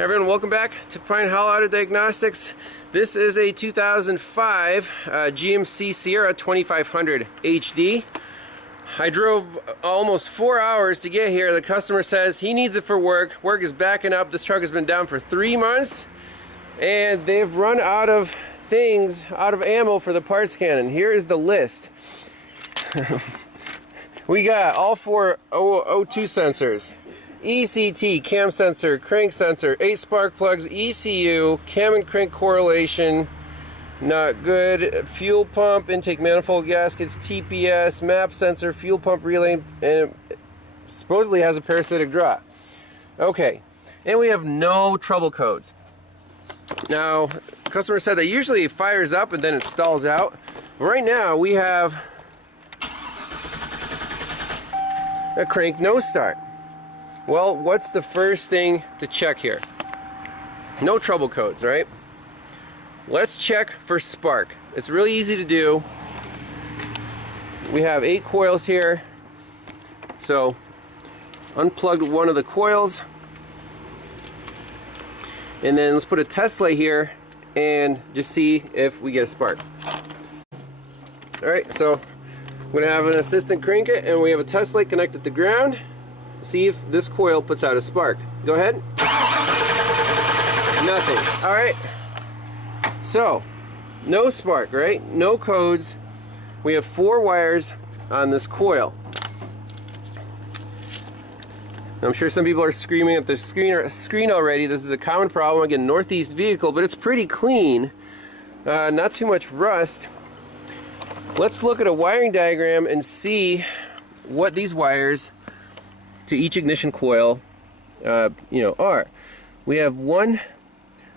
Hey everyone, welcome back to Pine Hollow Auto Diagnostics. This is a 2005 GMC Sierra 2500 HD. I drove almost 4 hours to get here. The customer says he needs it for work. Work is backing up. This truck has been down for 3 months and they've run out of ammo for the parts cannon. Here is the list. We got all 4 O2 sensors. ECT, cam sensor, crank sensor, 8 spark plugs, ECU, cam and crank correlation, not good, fuel pump, intake manifold gaskets, TPS, map sensor, fuel pump relay, and it supposedly has a parasitic draw. Okay, and we have no trouble codes. Now, the customer said that usually it fires up and then it stalls out. Right now, we have a crank no start. Well, what's the first thing to check here? No trouble codes, right? Let's check for spark. It's really easy to do. We have 8 coils here. So, unplug one of the coils. And then let's put a test light here and just see if we get a spark. Alright, so I'm going to have an assistant crank it, and we have a test light connected to ground. See if this coil puts out a spark. Go ahead. Nothing. Alright. So, no spark, right? No codes. We have 4 wires on this coil. I'm sure some people are screaming at the screen already. This is a common problem. Again, Northeast vehicle, but it's pretty clean. Not too much rust. Let's look at a wiring diagram and see what these wires to each ignition coil are. We have one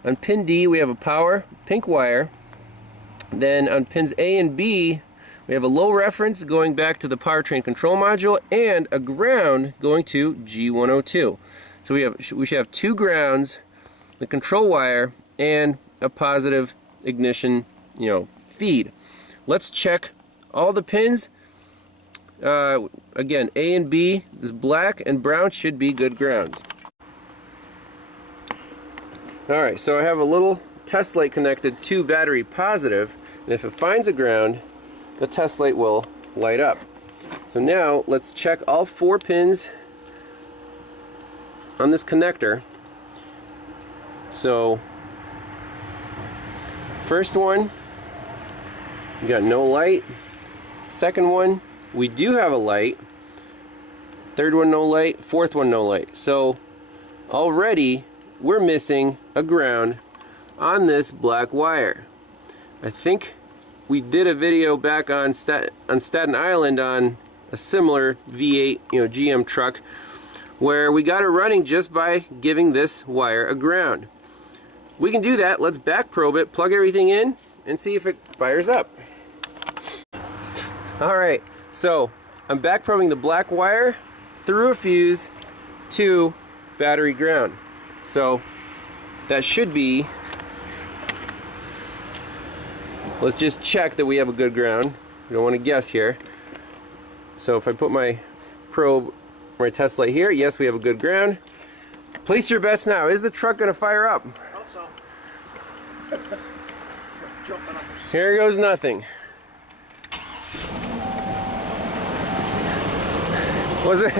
on pin D. We have a power pink wire. Then on pins A and B, we have a low reference going back to the powertrain control module and a ground going to G102. So we should have 2 grounds, the control wire, and a positive ignition feed. Let's check all the pins. Again, A and B, this black and brown should be good grounds. Alright, so I have a little test light connected to battery positive, and if it finds a ground, the test light will light up. So now let's check all 4 pins on this connector. So first one, we got no light. Second one, we do have a light. Third one, no light. Fourth one, no light. So already we're missing a ground on this black wire. I think we did a video back on Staten Island on a similar V8 GM truck where we got it running just by giving this wire a ground. We can do that. Let's back probe it, plug everything in, and see if it fires up. Alright, so I'm back probing the black wire through a fuse to battery ground. So that should be, let's just check that we have a good ground. We don't want to guess here. So if I put my probe, my test light here, yes, we have a good ground. Place your bets now. Is the truck going to fire up? I hope so. Here goes nothing. Was it?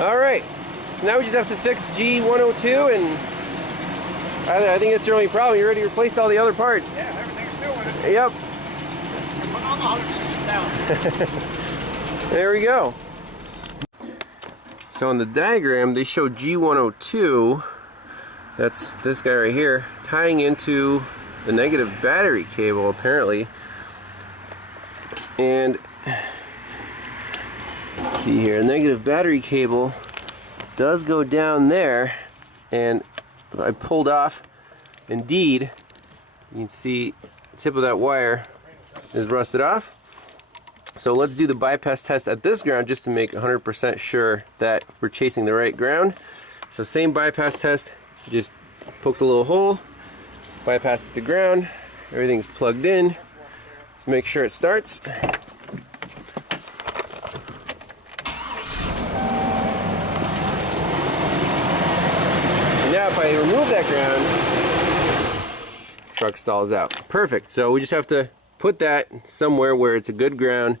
Alright, so now we just have to fix G102, and I think that's your only problem. You already replaced all the other parts. Yeah, everything's still with it. Yep. I'm 100% down. There we go. So on the diagram, they show G102, that's this guy right here, tying into the negative battery cable, apparently. And let's see here, negative battery cable does go down there, and I pulled off, indeed, you can see the tip of that wire is rusted off. So let's do the bypass test at this ground just to make 100% sure that we're chasing the right ground. So same bypass test, just poked a little hole, bypassed it to ground, everything's plugged in. Let's make sure it starts. now if I remove that ground, truck stalls out. Perfect. So we just have to put that somewhere where it's a good ground,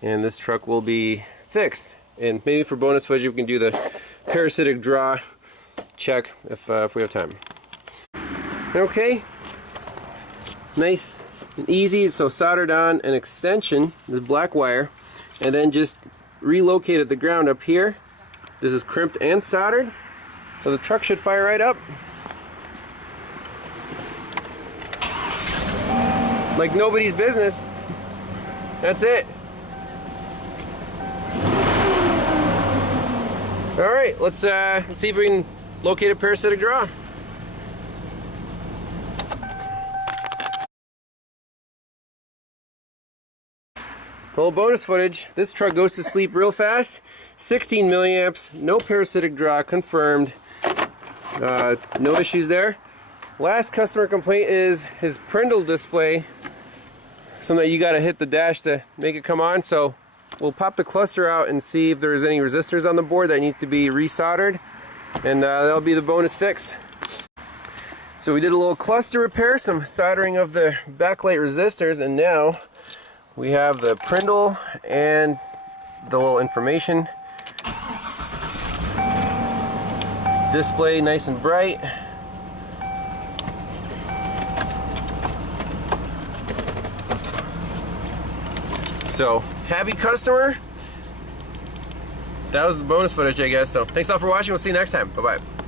and this truck will be fixed. And maybe for bonus footage, we can do the parasitic draw check if we have time. Okay, nice and easy. So soldered on an extension, this black wire, and then just relocated the ground up here. This is crimped and soldered, so the truck should fire right up. Like nobody's business. That's it. All right, let's see if we can locate a parasitic draw. A little bonus footage. This truck goes to sleep real fast. 16 milliamps, no parasitic draw confirmed. No issues there. Last customer complaint is his Prindle display. Something that you got to hit the dash to make it come on. So we'll pop the cluster out and see if there's any resistors on the board that need to be resoldered, and that'll be the bonus fix. So we did a little cluster repair, some soldering of the backlight resistors, and now we have the Prindle and the little information display nice and bright. So, happy customer. That was the bonus footage, I guess. So, thanks all for watching. We'll see you next time. Bye-bye.